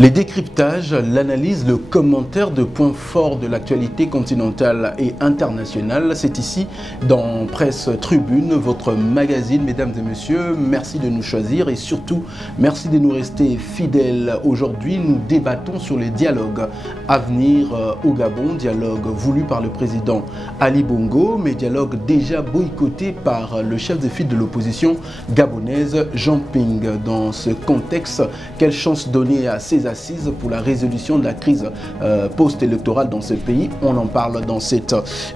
Les décryptages, l'analyse, le commentaire de points forts de l'actualité continentale et internationale, c'est ici dans Presse Tribune, votre magazine, mesdames et messieurs. Merci de nous choisir et surtout, merci de nous rester fidèles. Aujourd'hui, nous débattons sur les dialogues à venir au Gabon, dialogue voulu par le président Ali Bongo, mais dialogue déjà boycotté par le chef de file de l'opposition gabonaise, Jean Ping. Dans ce contexte, quelle chance donner à ces assises pour la résolution de la crise post-électorale dans ce pays? On en parle dans cette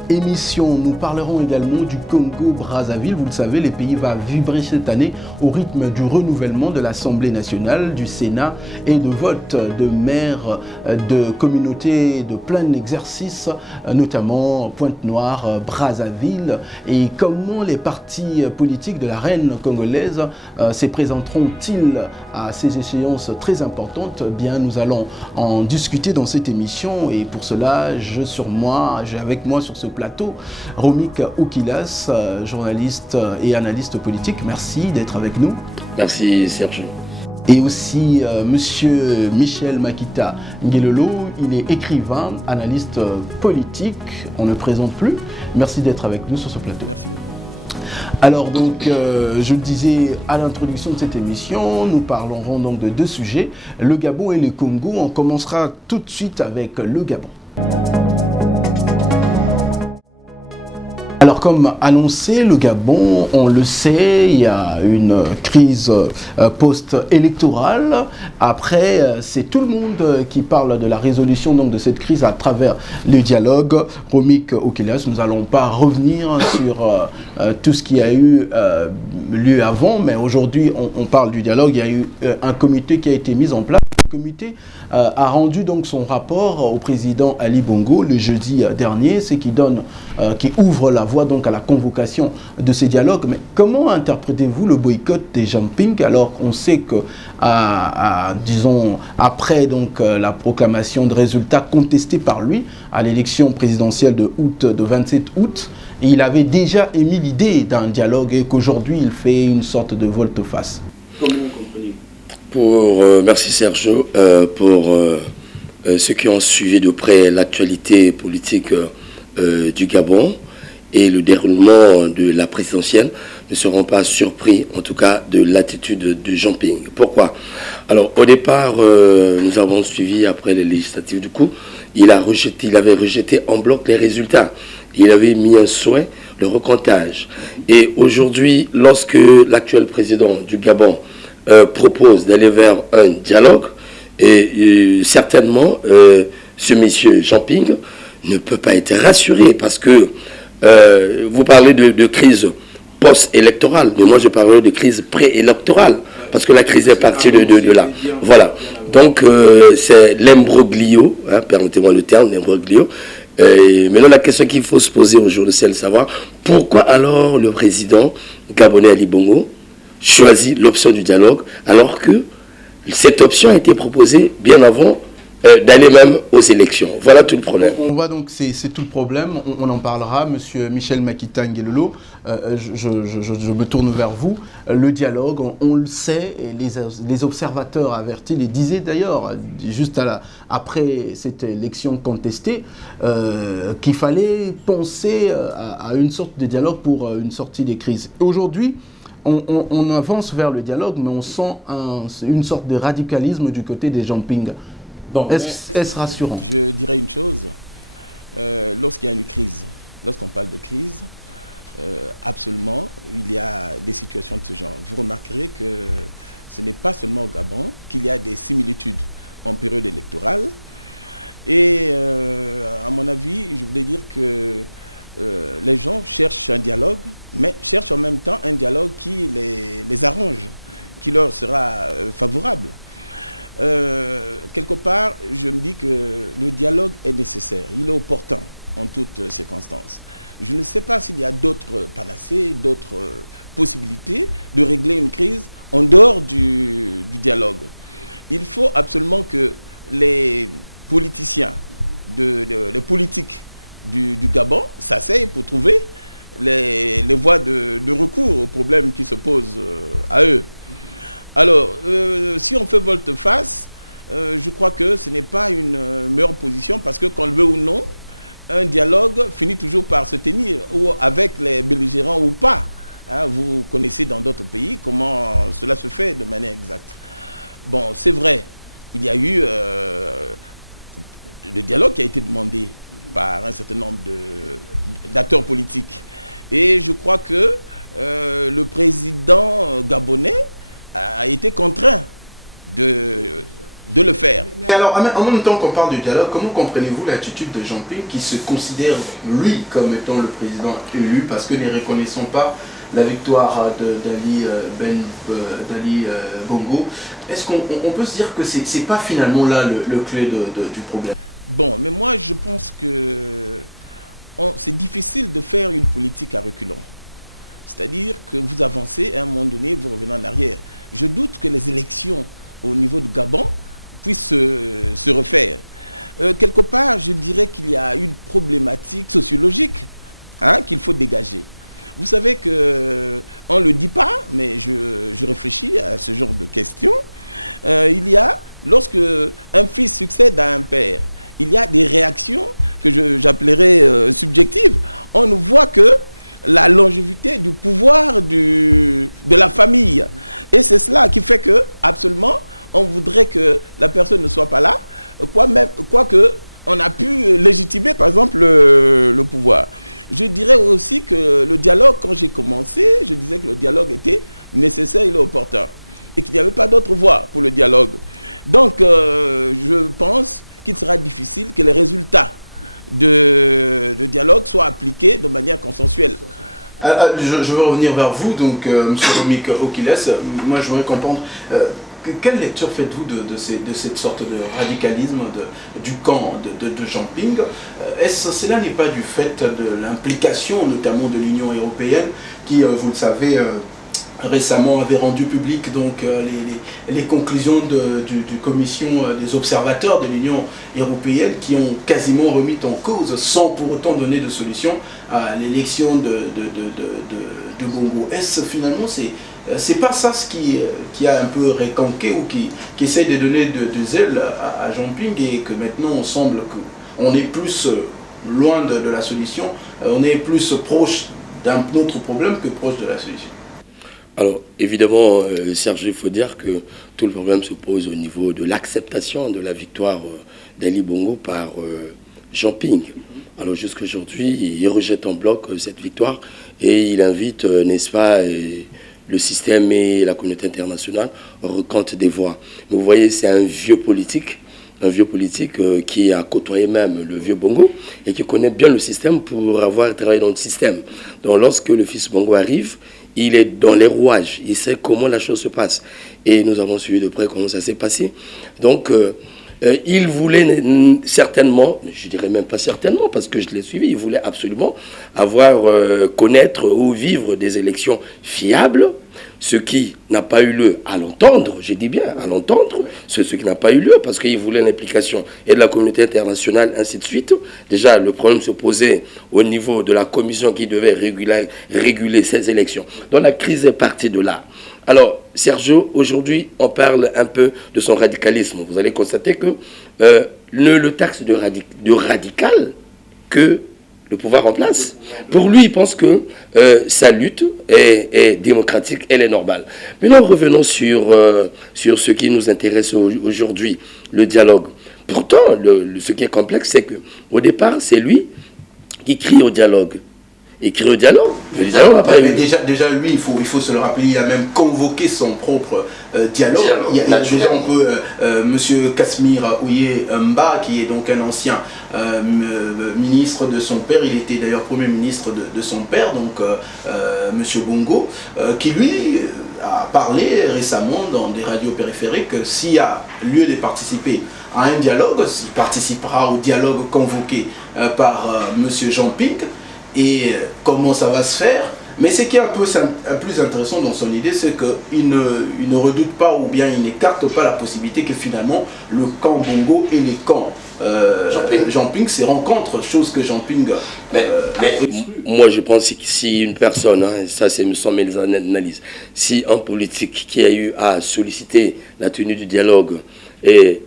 émission. Nous parlerons également du Congo-Brazzaville. Vous le savez, le pays va vibrer cette année au rythme du renouvellement de l'Assemblée nationale, du Sénat et de vote de maires de communautés de plein exercice, notamment Pointe-Noire, Brazzaville. Et comment les partis politiques de la reine congolaise se présenteront-ils à ces échéances très importantes? Bien, nous allons en discuter dans cette émission et pour cela, j'ai avec moi sur ce plateau Romik Oukilas, journaliste et analyste politique. Merci d'être avec nous. Merci Serge. Et aussi monsieur Michel Makita Ngelolo, il est écrivain, analyste politique, on ne présente plus. Merci d'être avec nous sur ce plateau. Merci beaucoup. Alors donc, je le disais à l'introduction de cette émission, nous parlerons donc de deux sujets, le Gabon et le Congo. On commencera tout de suite avec le Gabon. Alors comme annoncé, le Gabon, on le sait, il y a une crise post-électorale. Après, c'est tout le monde qui parle de la résolution donc, de cette crise à travers le dialogue. Romik Oukilas, nous n'allons pas revenir sur tout ce qui a eu lieu avant, mais aujourd'hui, on parle du dialogue. Il y a eu un comité qui a été mis en place. Le comité a rendu donc son rapport au président Ali Bongo le jeudi dernier, ce qui ouvre la voie donc à la convocation de ces dialogues. Mais comment interprétez-vous le boycott des Jamping alors qu'on sait que, disons, après donc la proclamation de résultats contestés par lui à l'élection présidentielle de 27 août, il avait déjà émis l'idée d'un dialogue et qu'aujourd'hui il fait une sorte de volte-face? Merci Sergio pour ceux qui ont suivi de près l'actualité politique du Gabon et le déroulement de la présidentielle ne seront pas surpris en tout cas de l'attitude de Jean Ping. Pourquoi? Alors au départ nous avons suivi après les législatives, du coup il avait rejeté en bloc les résultats. Il avait mis un souhait, le recomptage. Et aujourd'hui, lorsque l'actuel président du Gabon propose d'aller vers un dialogue, et certainement ce monsieur Jean Ping ne peut pas être rassuré parce que vous parlez de crise post-électorale, mais moi je parle de crise pré-électorale parce que la crise est partie de là. Voilà, donc c'est l'imbroglio, hein, permettez-moi le terme, l'imbroglio. Maintenant la question qu'il faut se poser aujourd'hui, c'est de savoir pourquoi alors le président gabonais Ali Bongo choisit l'option du dialogue, alors que cette option a été proposée bien avant d'aller même aux élections. Voilà tout le problème. On va donc, c'est tout le problème, on en parlera. Monsieur Michel Makita Ngelolo, je me tourne vers vous. Le dialogue, on le sait, et les observateurs avertis les disaient d'ailleurs, juste après cette élection contestée, qu'il fallait penser à une sorte de dialogue pour une sortie des crises. Aujourd'hui, on avance vers le dialogue, mais on sent une sorte de radicalisme du côté des Jamping. Bon, est-ce rassurant? Je dirais une chose, lorsqu'il y a une crise, lorsqu'on parle de crise, absolument, il y a des situations de ce genre. Vous remarquerez que ce n'est pas seulement au Gabon qu'il y a des similitudes en période électorale. Et à mon avis, je voudrais dire que les gens cherchent un dialogue, mais cherchent en même temps un dialogue qui les arrange, qui leur sera favorable. Quelque part, je me dis que le dialogue est nécessaire, il est opportun en toutes circonstances. Je ne sais pas s'il y a d'autres panacées, d'autres possibilités de régler une crise en dehors du dialogue. Il faut absolument que les politiciens, les politiques du Gabon s'asseyent pour trouver les voies de recours aux problèmes qui se posent à eux. Alors, si on fait volte-face, je crois que ce n'est pas une meilleure position parce que, qu'on le veut ou non, un dialogue finit toujours par se tenir, ou avec les belligérants ou pas. Hein, vous connaissez dans d'autres pays comment cela se fait de manière exacte. Bon, c'est vrai, il y a eu le dialogue qui a été demandé par un certain nombre d'acteurs politiques. Et je crois que le président gabonais a été contraint de le faire. Mais alors, en même temps qu'on parle du dialogue, comment comprenez-vous l'attitude de Jean Ping qui se considère, lui, comme étant le président élu, parce que ne reconnaissant pas la victoire d'Ali Bongo? Est-ce qu'on peut se dire que c'est pas finalement là le clé du problème? Bon, mais moi je pense que c'est difficile de faire une politique à reculons. C'est-à-dire que vous avancez, à un moment donné, vous revenez en arrière. Je doute que les élections au niveau du Gabon puissent se refaire. Quelque part, je dirais qu'il y a une problématique sociologique qu'il faut dégager. Vous savez qu'on ne le dit pas, mais je réfléchis à ce genre de questions. Il y a, lorsque un fils succède à un père, il y a des réactions que j'appellerais subjectives. On voit que la longévité du pouvoir de la famille. Et c'est cela qui fait que, absolument, on voudrait que la personne ne soit pas là, quoique on a pu légitimer, par exemple, le pouvoir. Je dirais aussi que le dialogue, quand j'ai commencé, je disais que le dialogue était nécessaire et opportun. Et qu'il n'y avait pas d'autre voie pour le dialogue. Donc, je pense qu'il sera difficile que les résultats de dialogue soient appliqués de manière consensuelle. Je veux revenir vers vous, donc, M. Romik Okiles. Moi, je voudrais comprendre, quelle lecture faites-vous de cette sorte de radicalisme du camp de Jean Ping? Cela n'est pas du fait de l'implication, notamment de l'Union européenne, qui, vous le savez, récemment avait rendu public donc, les conclusions du commission des observateurs de l'Union européenne qui ont quasiment remis en cause, sans pour autant donner de solution, à l'élection de Bongo. Est-ce finalement, c'est pas ça ce qui a un peu récanqué ou qui essaie de donner de zèle à Jean Ping, et que maintenant on semble qu'on est plus loin de la solution, on est plus proche d'un autre problème que proche de la solution? Alors, évidemment, Serge, il faut dire que tout le problème se pose au niveau de l'acceptation de la victoire d'Ali Bongo par Jean Ping. Alors, jusqu'à aujourd'hui, il rejette en bloc cette victoire et il invite, n'est-ce pas, le système et la communauté internationale recomptent des voix. Mais vous voyez, c'est un vieux politique qui a côtoyé même le vieux Bongo et qui connaît bien le système pour avoir travaillé dans le système. Donc, lorsque le fils Bongo arrive, il est dans les rouages, il sait comment la chose se passe. Et nous avons suivi de près comment ça s'est passé. Donc, il voulait certainement, je dirais même pas certainement, parce que je l'ai suivi, il voulait absolument connaître ou vivre des élections fiables, ce qui n'a pas eu lieu à l'entendre, j'ai dit bien à l'entendre, ce qui n'a pas eu lieu parce qu'il voulait l'implication et de la communauté internationale, ainsi de suite. Déjà, le problème se posait au niveau de la commission qui devait réguler ces élections. Donc la crise est partie de là. Alors, Sergio, aujourd'hui, on parle un peu de son radicalisme. Vous allez constater que le taxe de radical que le pouvoir en place, pour lui, il pense que sa lutte est démocratique, elle est normale. Maintenant, revenons sur ce qui nous intéresse aujourd'hui, le dialogue. Pourtant, ce qui est complexe, c'est qu'au départ, c'est lui qui crie au dialogue. Il crie au dialogue. Déjà, lui, il faut se le rappeler, il a même convoqué son propre dialogue. Déjà, on peut, M. Kasmir Ouye Mba, qui est donc un ancien ministre de son père, il était d'ailleurs premier ministre de son père, donc M. Bongo, qui lui a parlé récemment dans des radios périphériques que s'il y a lieu de participer à un dialogue, il participera au dialogue convoqué par M. Jean Ping. Et comment ça va se faire? Mais ce qui est un peu plus intéressant dans son idée, c'est qu'il ne redoute pas ou bien il n'écarte pas la possibilité que finalement le camp Bongo et les camps Jean Ping se rencontrent, chose que Jean Ping... moi je pense que si une personne, ça c'est sans mes analyses, si un politique qui a eu à solliciter la tenue du dialogue et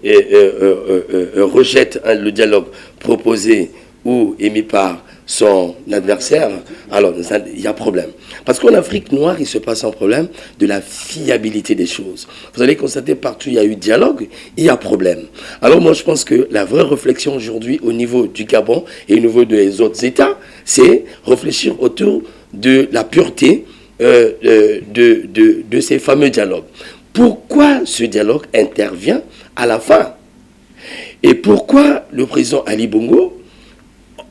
rejette le dialogue proposé ou émis par son adversaire, alors il y a problème. Parce qu'en Afrique noire, il se passe un problème de la fiabilité des choses. Vous allez constater partout où il y a eu dialogue, il y a problème. Alors moi je pense que la vraie réflexion aujourd'hui au niveau du Gabon et au niveau des autres États, c'est réfléchir autour de la pureté de ces fameux dialogues. Pourquoi ce dialogue intervient à la fin? Et pourquoi le président Ali Bongo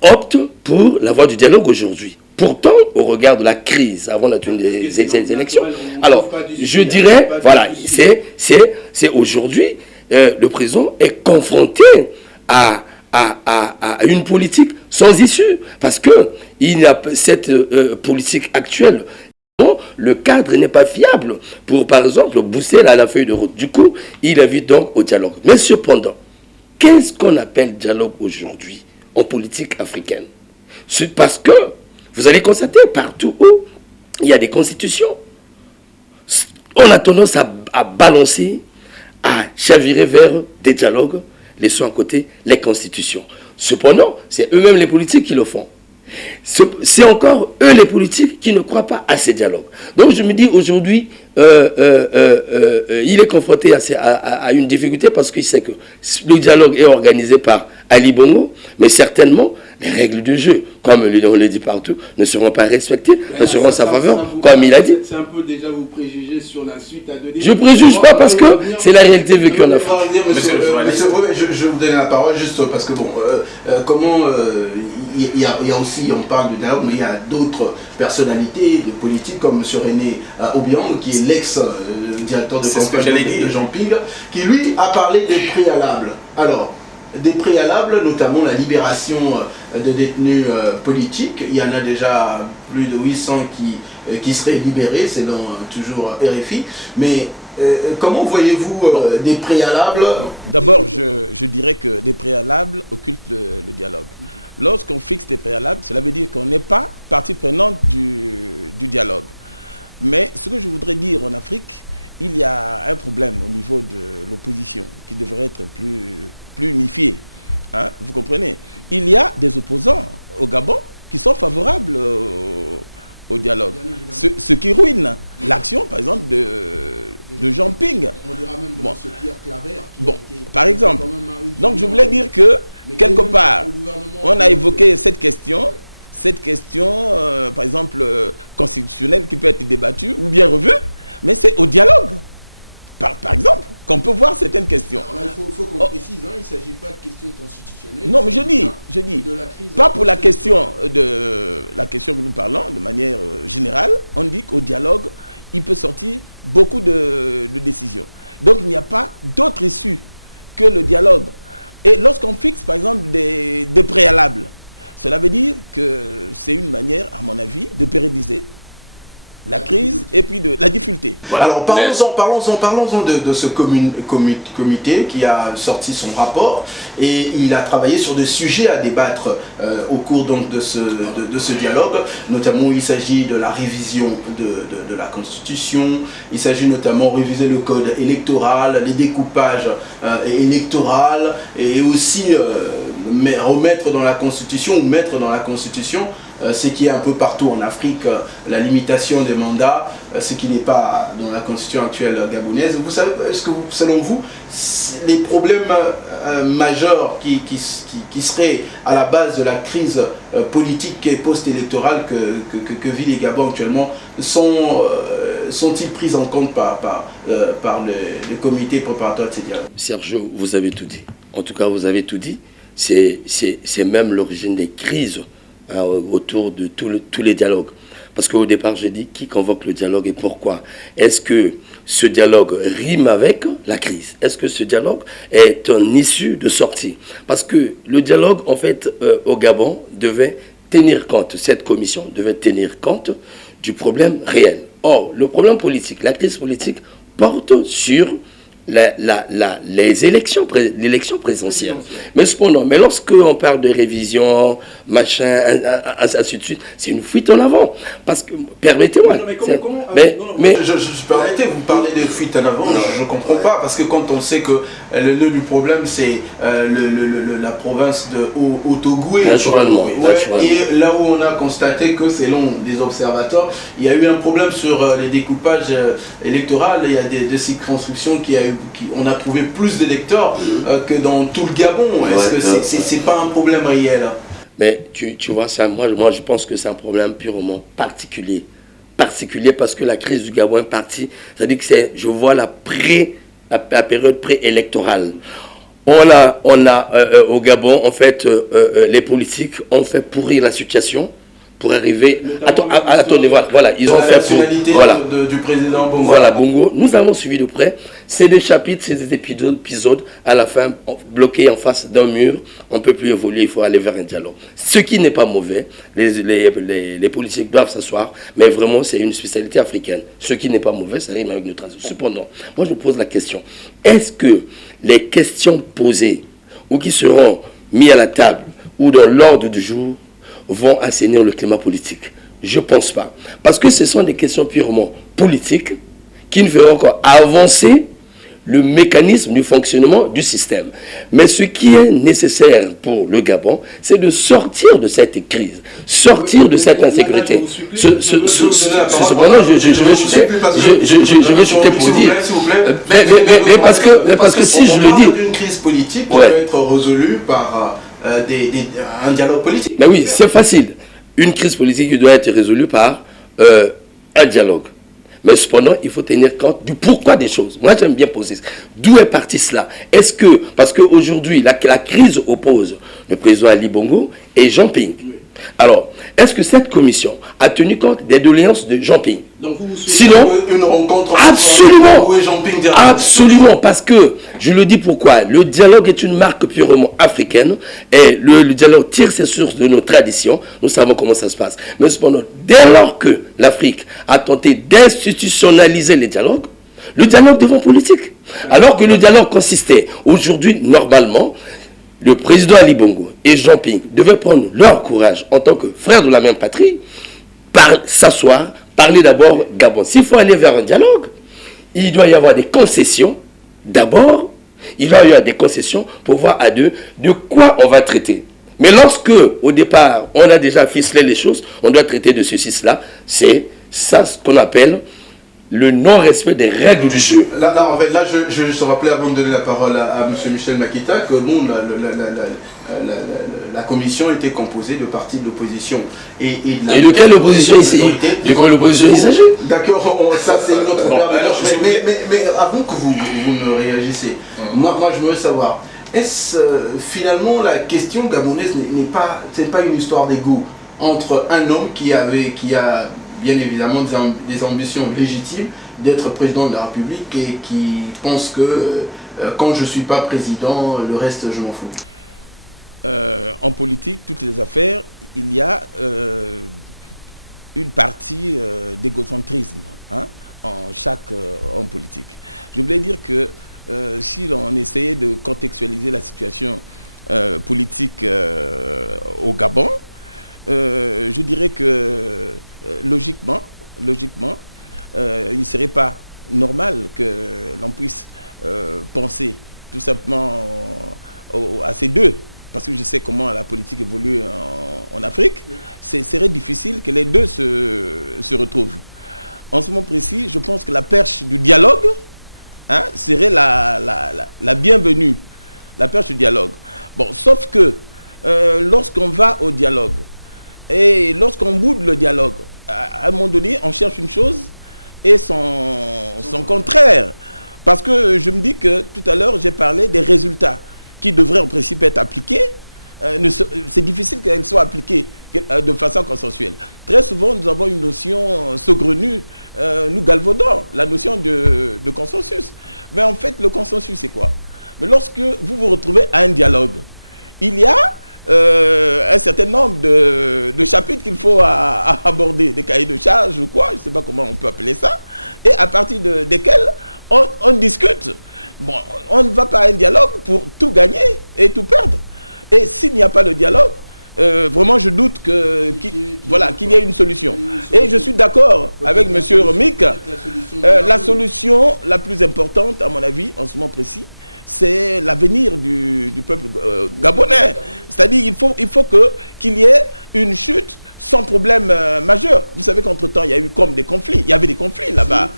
opte pour la voie du dialogue aujourd'hui? Pourtant, au regard de la crise avant la tenue des élections, alors je dirais, voilà, c'est aujourd'hui, le président est confronté à une politique sans issue, parce que il y a cette politique actuelle. Le cadre n'est pas fiable pour, par exemple, booster la feuille de route. Du coup, il invite donc au dialogue. Mais cependant, qu'est-ce qu'on appelle dialogue aujourd'hui en politique africaine? C'est parce que vous allez constater partout où il y a des constitutions, on a tendance à balancer, à chavirer vers des dialogues, laissant à côté les constitutions. Cependant, c'est eux-mêmes les politiques qui le font. C'est encore eux les politiques qui ne croient pas à ces dialogues. Donc je me dis aujourd'hui, il est confronté à une difficulté parce qu'il sait que le dialogue est organisé par Ali Bongo, mais certainement les règles du jeu, comme on le dit partout, ne seront pas respectées, ne seront en sa faveur, comme il a dit. C'est un peu déjà vous préjuger sur la suite à donner. Je ne préjuge pas parce que c'est la réalité vécue en Afrique. Je vous donne la parole juste parce que bon, comment il y a aussi, on parle de dialogue, mais il y a d'autres personnalités de politique comme M. René Obiang, qui est l'ex-directeur de campagne de Jean Ping, qui lui a parlé des préalables. Alors, des préalables, notamment la libération de détenus politiques. Il y en a déjà plus de 800 qui seraient libérés, selon toujours RFI. Mais comment voyez-vous des préalables? D'abord, je dirais que des préalables occultent le dialogue. Lorsqu'on fixe des préalables, cela veut dire qu'on n'est pas partie prenante du dialogue. Mais ce que je voudrais dire en Afrique, il y a un problème au niveau de l'opposition qui devrait être plus unifié. Hein, vous comprenez? Il y a des opposants au Gabon qui sont favorables au dialogue. Ce qui ruine l'action, par exemple, de Jean Ping. On dira même de M. Pierre Claver. Par exemple. Donc je voulais dire que, quelque part, on a évoqué cette question, par exemple, constitutionnelle qui peut être débattue ou bien revue, mais c'est au dialogue. Par exemple, qu'on peut voir certaines questions. Alors là, il faut qu'on précise, il ne s'agit pas de questions constitutionnelles. Non, mais je dis, pas pour la question que nous parlons, de manière générale, on dit qu'au dialogue, il peut sortir beaucoup de décisions. Donc, il n'y a pas d'autre issue que le dialogue. Et lorsqu'on fixe, par exemple, des préalables, cela veut dire que c'est une manière, à mon avis, de pérenniser la crise et puis de la difficulté. Voilà. Alors parlons-en de ce comité qui a sorti son rapport et il a travaillé sur des sujets à débattre au cours donc de ce dialogue. Notamment il s'agit de la révision de la Constitution, il s'agit notamment de réviser le code électoral, les découpages électoraux et aussi remettre dans la Constitution ou mettre dans la Constitution ce qui est un peu partout en Afrique, la limitation des mandats, ce qui n'est pas dans la constitution actuelle gabonaise. Vous savez, est-ce que selon vous, les problèmes majeurs qui seraient à la base de la crise politique et post-électorale que vit les Gabon actuellement sont-ils pris en compte par le comité préparatoire de ces dialogues? Sergio, vous avez tout dit. En tout cas, vous avez tout dit. C'est même l'origine des crises autour de tous les dialogues. Parce qu'au départ, j'ai dit qui convoque le dialogue et pourquoi. Est-ce que ce dialogue rime avec la crise? Est-ce que ce dialogue est une issue de sortie? Parce que le dialogue, en fait, au Gabon, devait tenir compte, cette commission devait tenir compte du problème réel. Or, le problème politique, la crise politique porte sur l'élection présidentielle. Mais cependant, lorsque on parle de révision, machin, ainsi de suite, c'est une fuite en avant. Parce que, permettez-moi. Permettez, vous parlez de fuite en avant, je ne comprends pas. Parce que quand on sait que le nœud du problème, c'est la province de Haut-Ogooué. Naturellement. Et là où on a constaté que, selon des observateurs, il y a eu un problème sur les découpages électoraux. Il y a des circonscriptions on a trouvé plus d'électeurs que dans tout le Gabon. Est-ce que c'est pas un problème réel? Mais tu vois, ça, moi je pense que c'est un problème purement particulier. Particulier parce que la crise du Gabon est partie. C'est-à-dire que je vois la période préélectorale. On a au Gabon, en fait, les politiques ont fait pourrir la situation pour arriver. Attendez, voilà, ils ont fait pour. Du président Bongo. Voilà, Bongo. Nous avons suivi de près. C'est des chapitres, c'est des épisodes. À la fin, bloqués en face d'un mur, on ne peut plus évoluer, il faut aller vers un dialogue. Ce qui n'est pas mauvais. Les politiques doivent s'asseoir, mais vraiment, c'est une spécialité africaine. Ce qui n'est pas mauvais, ça rime avec notre tradition. Cependant, moi, je me pose la question. Est-ce que les questions posées ou qui seront mises à la table ou dans l'ordre du jour vont assainir le climat politique? Je ne pense pas. Parce que ce sont des questions purement politiques qui ne feront encore avancer le mécanisme du fonctionnement du système. Mais ce qui est nécessaire pour le Gabon, c'est de sortir de cette crise, sortir de cette insécurité. Cependant, je vais chuter pour dire. Mais parce que si je le dis... Une crise politique qui peut être résolue par un dialogue politique. Mais oui, c'est facile. Une crise politique qui doit être résolue par un dialogue. Mais cependant, il faut tenir compte du pourquoi des choses. Moi, j'aime bien poser ça. D'où est parti cela? Est-ce que, parce qu'aujourd'hui, la crise oppose le président Ali Bongo et Jean Ping. Alors, est-ce que cette commission a tenu compte des doléances de Jean Ping? Donc vous sinon, une rencontre absolument, et Jean Ping absolument, parce que, je le dis pourquoi, le dialogue est une marque purement africaine et le dialogue tire ses sources de nos traditions, nous savons comment ça se passe. Mais cependant, dès lors que l'Afrique a tenté d'institutionnaliser le dialogue devient politique. Alors que le dialogue consistait aujourd'hui, normalement, le président Ali Bongo et Jean Ping devaient prendre leur courage en tant que frères de la même patrie, s'asseoir, parler d'abord Gabon. S'il faut aller vers un dialogue, il doit y avoir des concessions. D'abord, il doit y avoir des concessions pour voir à deux de quoi on va traiter. Mais lorsque, au départ, on a déjà ficelé les choses, on doit traiter de ceci, cela, c'est ça ce qu'on appelle le non-respect des règles du jeu. Là, je vais juste rappeler avant de donner la parole à M. Michel Makita que bon, la commission était composée de partis de l'opposition. Et de quelle opposition ici? De quelle opposition il s'agit? D'accord, ça c'est une autre affaire. Mais avant que vous ne réagissez, moi je voudrais savoir, est-ce finalement la question gabonaise c'est pas une histoire d'ego entre un homme qui a bien évidemment des ambitions légitimes d'être président de la République et qui pense que quand je ne suis pas président, le reste je m'en fous? En politique, toutes les affaires, il y a une partie d'égocentrisme en chaque homme politique. Je voulais dire que si l'on essayait de contextualiser la situation politique au Gabon, je dirais que logiquement, il ne serait pas normal que l'on puisse penser tout simplement à ces deux, parce que je sais comment la politique évolue en Afrique. Ce serait difficile que les deux se retrouvent. En ce moment précis, je pense que la perche du dialogue serait la bienvenue, la perche du dialogue. Bon, sauf que lorsqu'on va au dialogue, et lorsqu'on boude le dialogue, à un moment donné, on cherche une chose et son contraire. Parce que je me dis que tout à l'heure, j'ai parlé des résultats qui devraient en principe être appliqués. C'est difficile qu'elles soient appliquées de façon consensuelle. Très souvent, nous avons une notion saugrenue, nous galvaudons la notion de consensus. Mais en fait, le consensus, c'est quoi? Mais lorsque vous vous retrouvez à un dialogue, il y a un certain nombre de chapitres qu'il faut aborder, des cahiers de charges ou quoi, je ne sais pas comment on peut appeler ça, et à partir desquels on discute. Bon, on ne va pas à un dialogue pour tout gagner et tout perdre. Et s'il n'y a pas de dialogue, vraiment je doute qu'il y ait une solution. Et je suis d'accord avec M. Romic, la solution la plus importante, à mon avis, en ce moment précis, c'est l'avenir du peuple gabonais. C'est-à-dire qu'il faut qu'il y ait une chute sans problème majeur. Vous savez qu'entre-temps, il y a eu comme des conflits. Il y avait des conflits là-bas.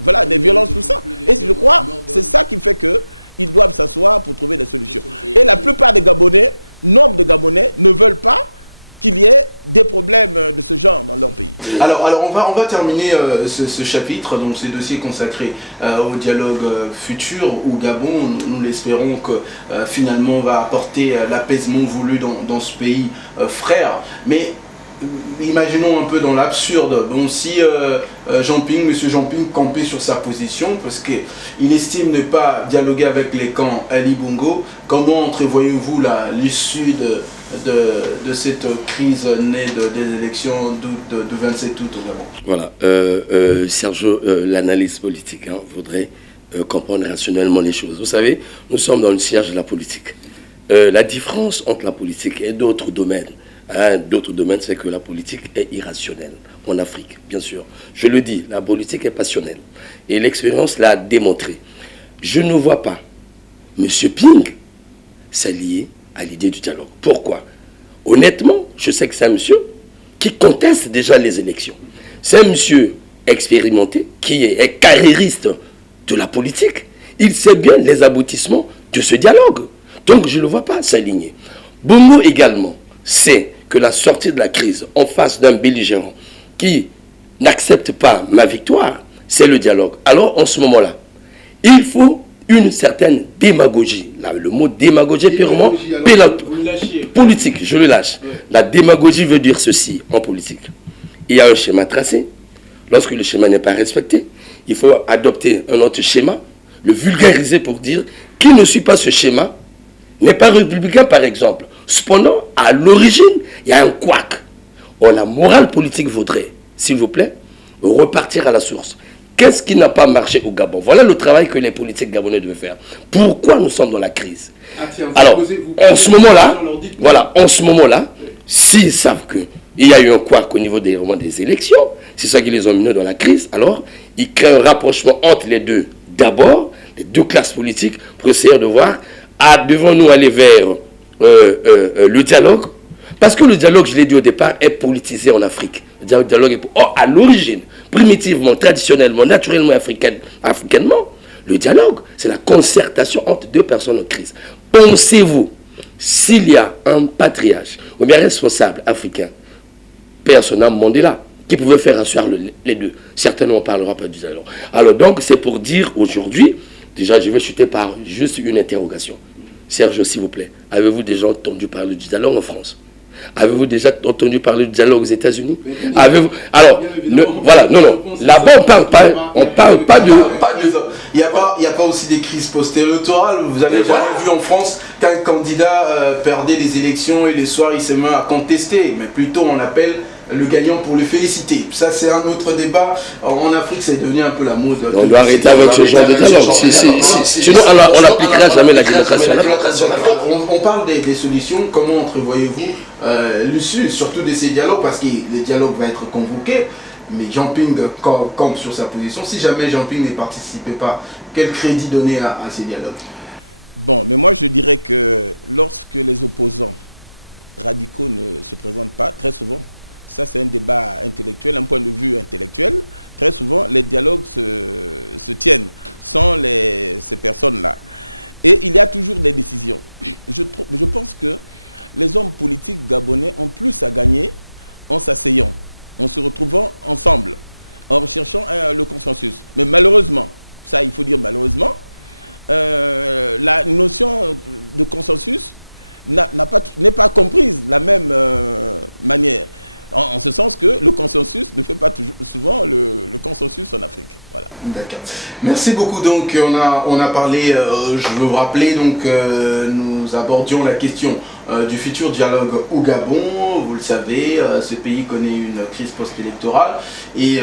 Voilà, des violences, tout ça. Et je crois c'est ça qui fait qu'ils doivent s'asseoir pour trouver des solutions. Et la plupart des Gabonais, nombre de Gabonais, ne veulent pas qu'il y ait des problèmes de ce genre dans leur pays. Alors on va terminer ce chapitre, donc ces dossiers consacrés au dialogue futur au Gabon. Nous l'espérons que finalement on va apporter l'apaisement voulu dans ce pays frère. Mais imaginons un peu dans l'absurde. Bon, si M. Jean-Ping campait sur sa position parce qu'il estime ne pas dialoguer avec les camps Ali Bongo, comment entrevoyez-vous l'issue de cette crise née des élections de 27 août au Gabon? Voilà, Sergio, l'analyse politique voudrait comprendre rationnellement les choses. Vous savez, nous sommes dans le siège de la politique. La différence entre la politique et d'autres domaines, c'est que la politique est irrationnelle en Afrique, bien sûr. Je le dis, la politique est passionnelle. Et l'expérience l'a démontré. Je ne vois pas M. Ping s'allier à l'idée du dialogue. Pourquoi? Honnêtement, je sais que c'est un monsieur qui conteste déjà les élections. C'est un monsieur expérimenté, qui est carriériste de la politique. Il sait bien les aboutissements de ce dialogue. Donc je ne le vois pas s'aligner. Bongo également sait que la sortie de la crise en face d'un belligérant qui n'accepte pas ma victoire, c'est le dialogue. Alors en ce moment-là, il faut une certaine démagogie. Là, le mot démagogie purement politique, je le lâche. Ouais. La démagogie veut dire ceci en politique. Il y a un schéma tracé. Lorsque le schéma n'est pas respecté, il faut adopter un autre schéma, le vulgariser pour dire qui ne suit pas ce schéma n'est pas républicain, par exemple. Cependant, à l'origine, il y a un couac. Or, la morale politique voudrait, s'il vous plaît, repartir à la source. Qu'est-ce qui n'a pas marché au Gabon? Voilà le travail que les politiques gabonais devaient faire. Pourquoi nous sommes dans la crise? Alors, en ce moment-là, s'ils savent qu'il y a eu un couac au niveau des élections, c'est ça qui les ont menés dans la crise, alors ils créent un rapprochement entre les deux. D'abord, les deux classes politiques pour essayer de voir, devons-nous aller vers le dialogue? Parce que le dialogue, je l'ai dit au départ, est politisé en Afrique. Le dialogue est à l'origine, primitivement, traditionnellement, naturellement, africainement, le dialogue, c'est la concertation entre deux personnes en crise. Pensez-vous, s'il y a un patriarche ou bien responsable africain, Père Sonam Mandela, qui pouvait faire asseoir les deux, certainement on ne parlera pas du dialogue. Alors donc, c'est pour dire aujourd'hui, déjà je vais chuter par juste une interrogation. Serge, s'il vous plaît, avez-vous déjà entendu parler du dialogue en France? Avez-vous déjà entendu parler du dialogue aux États-Unis? Avez-vous... Alors, là-bas, on parle pas de... Il n'y a pas aussi des crises post-électorales. Vous avez jamais vu en France qu'un candidat perdait les élections et les soirs il se met à contester. Mais plutôt on appelle le gagnant pour le féliciter. Ça c'est un autre débat. En Afrique c'est devenu un peu la mode. On doit arrêter avec ce genre de dialogue. Sinon on n'appliquera jamais la démocratie. On parle des solutions. Comment entrevoyez-vous l'issue, surtout de ces dialogues, parce que le dialogue va être convoqué. Mais Jean-Ping campe sur sa position. Si jamais Jean-Ping ne participait pas, quel crédit donner à ces dialogues? Bon, mais moi je dirais que lorsque les opposants radicaux ne se présentent pas, très souvent, ça c'est un débat intellectuel, un point de vue intellectuel, très souvent les dialogues se tiennent sans ces personnes-là. Et il y a toujours des décisions. Je pense que les hommes politiques gabonais ont plus à gagner en s'asseyant, en se retrouvant ensemble, en recherchant le consensus. Mais malheureusement, ça il faut dire malheureusement, la notion de consensus n'est pas comprise de la même manière. En ce sens que le consensus ne fait pas souvent le consensus en Afrique. Voilà. D'accord. Merci beaucoup. Donc on a parlé, je veux vous rappeler, donc nous abordions la question du futur dialogue au Gabon. Vous le savez, ce pays connaît une crise post-électorale et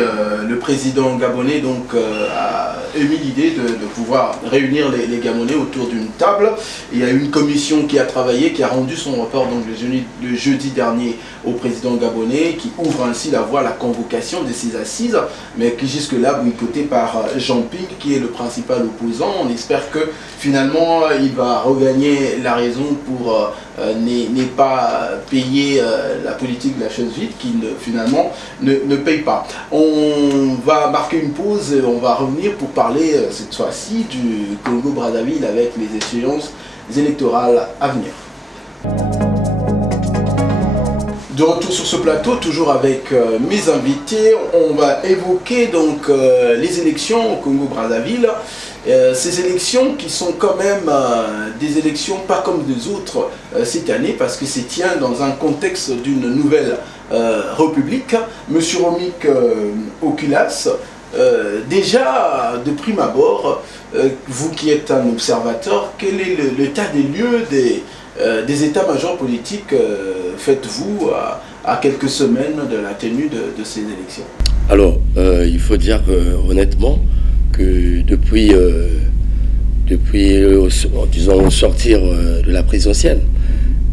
le président gabonais donc, a émis l'idée de pouvoir réunir les Gabonais autour d'une table. Il y a une commission qui a travaillé, qui a rendu son rapport donc, le jeudi dernier au président gabonais, qui ouvre ainsi la voie à la convocation de ces assises, mais qui jusque-là boycotté par Jean Ping, qui est le principal opposant. On espère que finalement il va regagner la raison pour n'est pas payer la politique de la chose vide qui finalement ne paye pas. On va marquer une pause et on va revenir pour parler cette fois-ci du Congo-Brazzaville avec les échéances électorales à venir. De retour sur ce plateau, toujours avec mes invités, on va évoquer donc les élections au Congo-Brazzaville. Ces élections qui sont quand même des élections pas comme les autres cette année parce que c'est tient dans un contexte d'une nouvelle république. Monsieur Romik Okulas, déjà de prime abord, vous qui êtes un observateur, quel est l'état des lieux des états-majors politiques faites-vous à quelques semaines de la tenue de ces élections? Alors, il faut dire honnêtement que depuis disons, sortir de la présidentielle,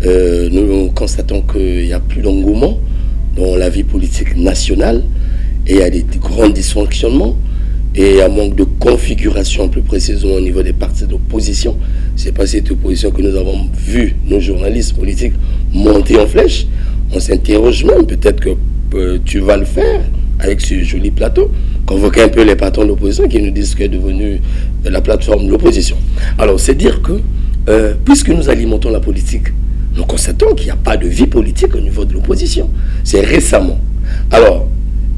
nous constatons qu'il n'y a plus d'engouement dans la vie politique nationale et il y a des grands dysfonctionnements et un manque de configuration, plus précisément au niveau des partis d'opposition. C'est pas cette opposition que nous avons vu, nos journalistes politiques, monter en flèche. On s'interroge même, peut-être que tu vas le faire avec ce joli plateau, convoquer un peu les patrons de l'opposition qui nous disent qu'est devenue la plateforme de l'opposition. Alors, c'est dire que, puisque nous alimentons la politique, nous constatons qu'il n'y a pas de vie politique au niveau de l'opposition. C'est récemment. Alors,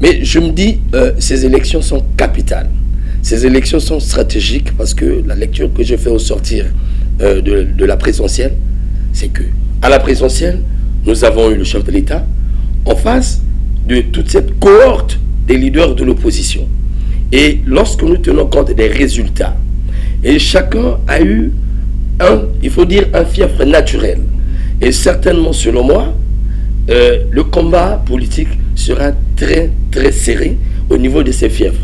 mais je me dis, ces élections sont capitales. Ces élections sont stratégiques parce que la lecture que je fais au sortir de la présidentielle, c'est que à la présidentielle, nous avons eu le chef de l'État en face de toute cette cohorte des leaders de l'opposition. Et lorsque nous tenons compte des résultats, et chacun a eu il faut dire, un fief naturel. Et certainement, selon moi, le combat politique sera très, très serré au niveau de ces fiefs.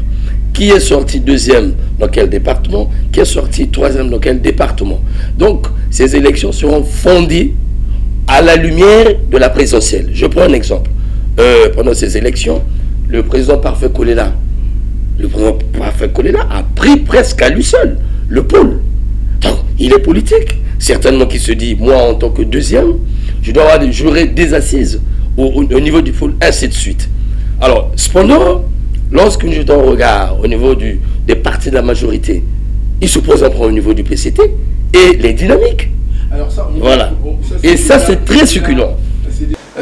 Qui est sorti deuxième dans quel département? Qui est sorti troisième dans quel département? Donc, ces élections seront fondées à la lumière de la présidentielle. Je prends un exemple. Pendant ces élections, le président Parfait Kolela a pris presque à lui seul le pôle. Donc, il est politique. Certainement qu'il se dit, moi en tant que deuxième, j'aurai des assises au niveau du pôle, ainsi de suite. Alors, cependant, lorsque nous jetons un regard au niveau des partis de la majorité, il se pose un problème au niveau du PCT et les dynamiques. Alors ça, voilà. Et ça, c'est très succulent.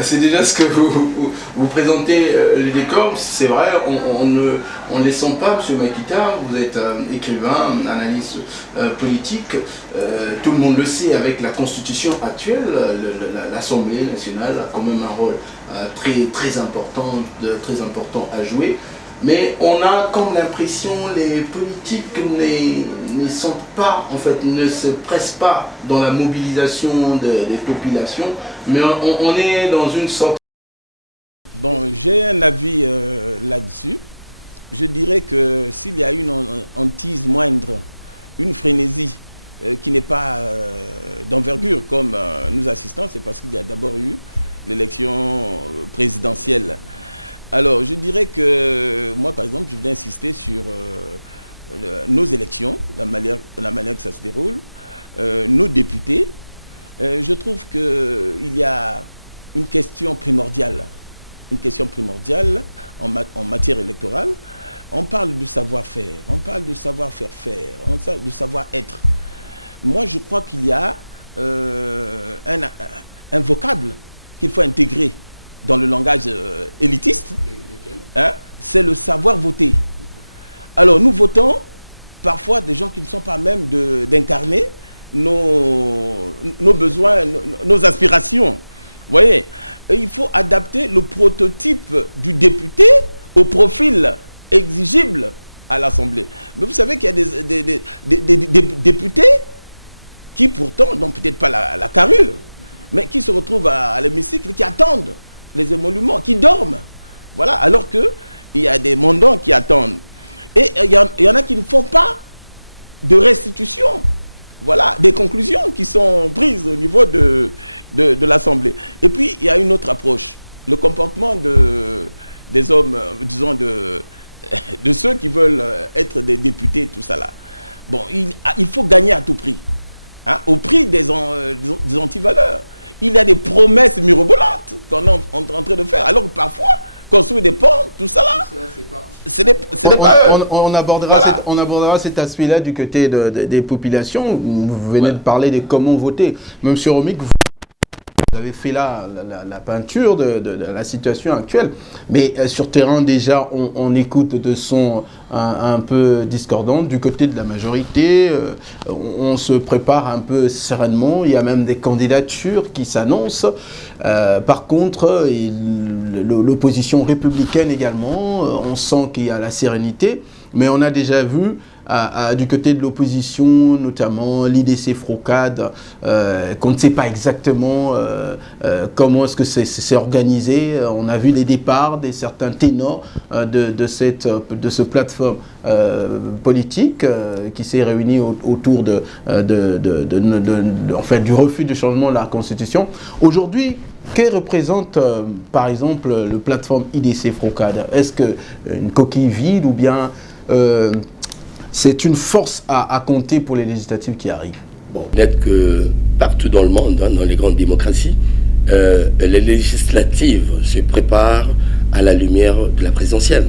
C'est déjà ce que vous présentez les décors, c'est vrai, on ne les sent pas, M. Makita, vous êtes écrivain, analyste politique, tout le monde le sait, avec la constitution actuelle, l'Assemblée nationale a quand même un rôle très important à jouer. Mais on a comme l'impression les politiques ne sont pas, en fait, ne se pressent pas dans la mobilisation des populations, mais on est dans une sorte... Bon, j'ai un avis là-dessus. Je dirais que s'il y a une hantise moindre, une frénésie qui n'est pas d'envergure comme nous assistons, c'est parce qu'il y a d'abord eu l'élection présidentielle. Alors, je dirais que moi, par exemple, je voulais insister sur nos élections, la manière que ça se déroule, nos députés. Je trouve qu'il y a une question primordiale en matière électorale. On parle du savoir-faire, on parle de savoir-faire, on parle de savoir-être. Moi, je crois qu'il y a un vocable qu'il faut intégrer dans le langage élitiste, hein, c'est le savoir voter. Alors nous votons parfois des gens qui ne sont pas même d'incarner nos besoins, nos aspirations. Vous voyez, il faut adapter le prototype du député au profil exigible à l'Assemblée. Mais vous savez qu'il y a des députés qui pourtant n'ont peut-être pas la carrure. mais qui se retrouvent à l'hémicycle, qui attendent les émoluments, qui dorment. Voilà, alors qu'il y a des mandants qui attendent. Et il y en a qui ne font pas de restitution. Voilà, des conclusions qui sont prises au niveau de l'Assemblée. Et puis, il y a une autre approche. Le comportement des hommes, disons, de ceux qui veulent être des députés, tout ça là. Bon, il faut gagner à tout prix. Hein, au prix des antivaleurs. Il y a des promesses mirobolantes qu'on est en train de faire. Alors parfois, construire des ponts, tout ça là, ce n'est pas eux. On abordera, Voilà. on abordera cet aspect-là du côté des populations. Vous venez de parler de comment voter. Monsieur Romic, vous avez fait là la peinture de la situation actuelle. Mais sur terrain, déjà, on écoute de sons un peu discordants du côté de la majorité. On se prépare un peu sereinement. Il y a même des candidatures qui s'annoncent. Par contre, l'opposition républicaine également, on sent qu'il y a la sérénité. Mais on a déjà vu du côté de l'opposition, notamment l'IDC Frocade, qu'on ne sait pas exactement comment est-ce que c'est organisé. On a vu les départs de certains ténors de ce plateforme politique qui s'est réunie autour en fait, du refus de changement de la Constitution. Aujourd'hui, que représente, par exemple, le plateforme IDC Frocade? Est-ce qu'une coquille vide ou bien c'est une force à compter pour les législatives qui arrivent? Bon, peut-être que partout dans le monde, hein, dans les grandes démocraties, les législatives se préparent à la lumière de la présidentielle.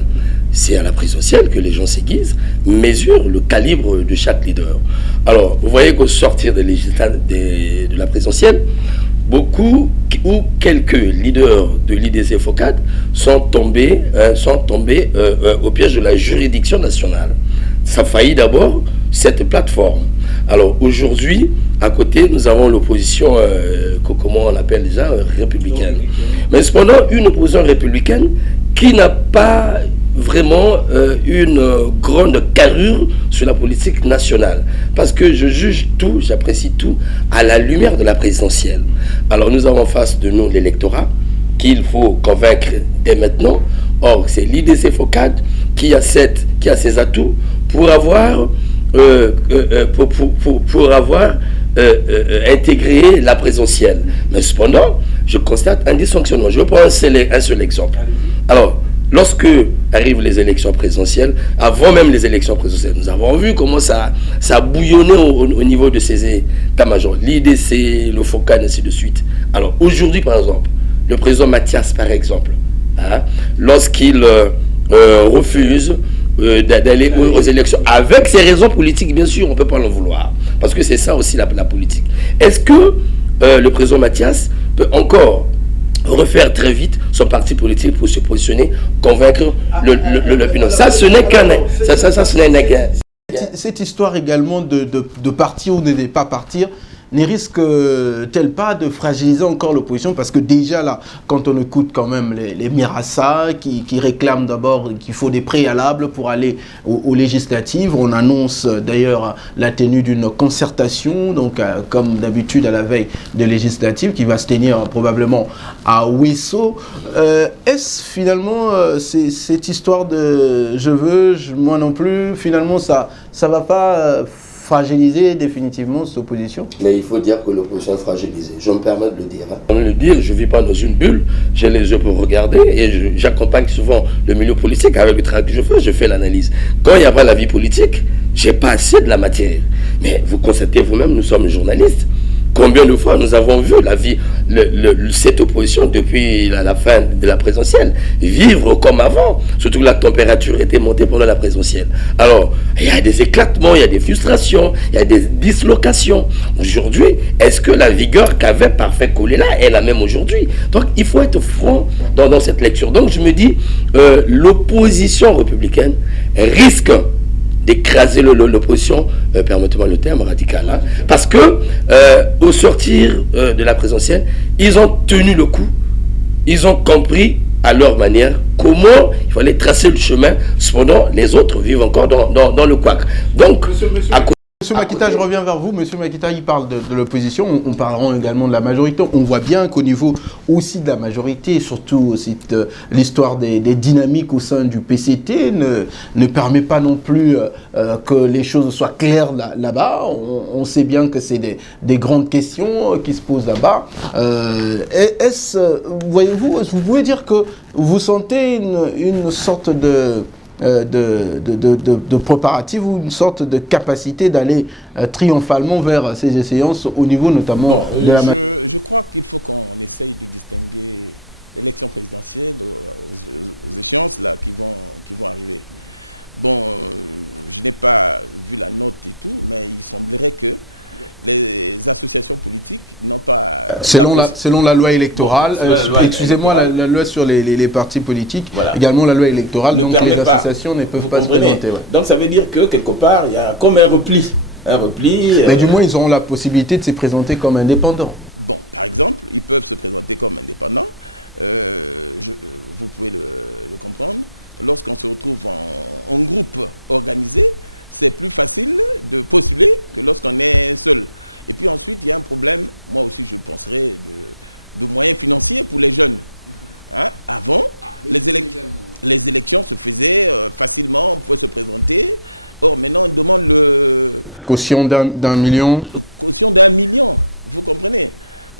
C'est à la présidentielle que les gens s'aiguisent, mesurent le calibre de chaque leader. Alors, vous voyez qu'au sortir de la présidentielle, beaucoup ou quelques leaders de l'IDC Frocade sont tombés au piège de la juridiction nationale. Ça faillit d'abord cette plateforme. Alors aujourd'hui, à côté, nous avons l'opposition, comment on l'appelle déjà, républicaine. Mais cependant, une opposition républicaine qui n'a pas vraiment une grande carrure sur la politique nationale. Parce que je juge tout, j'apprécie tout à la lumière de la présidentielle. Alors nous avons en face de nous l'électorat qu'il faut convaincre dès maintenant. Or, c'est l'IDC Frocade qui a ses atouts pour avoir intégré la présidentielle. Mais cependant, je constate un dysfonctionnement. Je vais prendre un seul exemple. Alors, lorsque arrivent les élections présidentielles, avant même les élections présidentielles, nous avons vu comment ça a bouillonné au niveau de ces états-majors, l'IDC, le Frocade, ainsi de suite. Alors, aujourd'hui, par exemple, le président Mathias, par exemple, hein, lorsqu'il refuse d'aller aux élections, avec ses raisons politiques, bien sûr, on ne peut pas l'en vouloir, parce que c'est ça aussi la politique. Est-ce que le président Mathias peut encore refaire très vite son parti politique pour se positionner, convaincre l'opinion? Ça, ce n'est qu'un... Cette histoire également de partir ou de ne pas partir ne risque-t-elle pas de fragiliser encore l'opposition? Parce que déjà là, quand on écoute quand même les Mirassa qui réclament d'abord qu'il faut des préalables pour aller aux législatives, on annonce d'ailleurs la tenue d'une concertation, donc comme d'habitude à la veille des législatives, qui va se tenir probablement à Ouesso. Est-ce finalement cette histoire de je veux, moi non plus, finalement ça va pas fragiliser définitivement cette opposition? Mais il faut dire que l'opposition est fragilisée. Je me permets de le dire. Je ne vis pas dans une bulle. J'ai les yeux pour regarder et j'accompagne souvent le milieu politique avec le travail que je fais l'analyse. Quand il n'y a pas la vie politique, j'ai pas assez de la matière. Mais vous constatez vous-même, nous sommes journalistes. Combien de fois nous avons vu cette opposition depuis la fin de la présidentielle vivre comme avant, surtout que la température était montée pendant la présidentielle. Alors, il y a des éclatements, il y a des frustrations, il y a des dislocations. Aujourd'hui, est-ce que la vigueur qu'avait Parfait Kolela est la même aujourd'hui? Donc, il faut être franc dans cette lecture. Donc, je me dis, l'opposition républicaine risque d'écraser l'opposition, permettez-moi le terme radical, hein, parce que au sortir de la présidentielle, ils ont tenu le coup, ils ont compris à leur manière comment il fallait tracer le chemin, cependant les autres vivent encore dans le couac. Donc, à Monsieur Makita, je reviens vers vous. Monsieur Makita, il parle de l'opposition. On parlera également de la majorité. On voit bien qu'au niveau aussi de la majorité, surtout aussi l'histoire des dynamiques au sein du PCT ne permet pas non plus que les choses soient claires là-bas. On sait bien que c'est des grandes questions qui se posent là-bas. Voyez-vous, vous pouvez dire que vous sentez une sorte de préparatifs ou une sorte de capacité d'aller triomphalement vers ces échéances au niveau notamment de la... Je crois qu'il faut qu'on essaye de distinguer l'élection présidentielle aux échéances là, qui vont arriver. Bon, je n'ai pas vu la note et tout, mais il semblerait que les associations politiques n'ont pas... Selon la loi électorale, excusez-moi, la loi sur les partis politiques, voilà. Également la loi électorale, donc les associations ne peuvent pas se présenter. Ouais. Donc ça veut dire que quelque part, il y a comme un repli. Mais du moins, ils auront la possibilité de se présenter comme indépendants. Bon, par exemple, ils peuvent se présenter comme indépendants. Vous pouvez le comprendre. Lorsqu'on se retrouve en groupe organisé, c'est plus facile de postuler que lorsqu'on est seul. Et puis ensuite, il y a un problème, moi aussi je penserais, de moyens financiers pour les jeunes. Hein? Avant, les élections se faisaient facilement, on pouvait se présenter. Or, maintenant, on demande le... Caution d'un million. Caution d'1 million, vous comprenez?